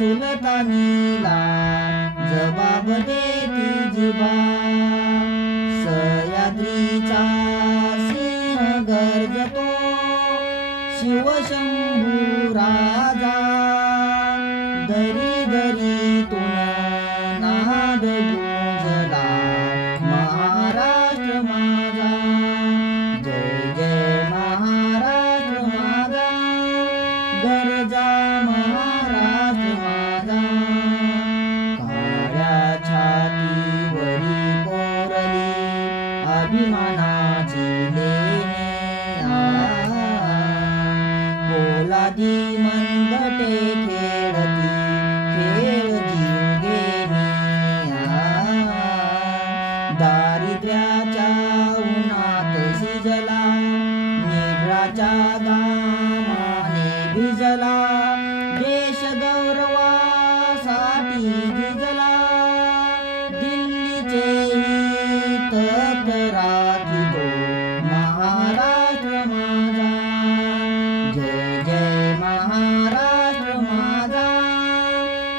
सुलतानीला जबाब देती जिबा. सह्याद्रीचा सिंह गर्जतो शिवशंभू राजा. दरी दरीतून नाद गुंजला महाराष्ट्र माझा. जय जय महाराष्ट्र माझा. गर पोलादी मनगटे खेळती खेळ जिंगेनी दारिद्र्याच्या उन्हात शिजला निराच्या गामाने भिजला.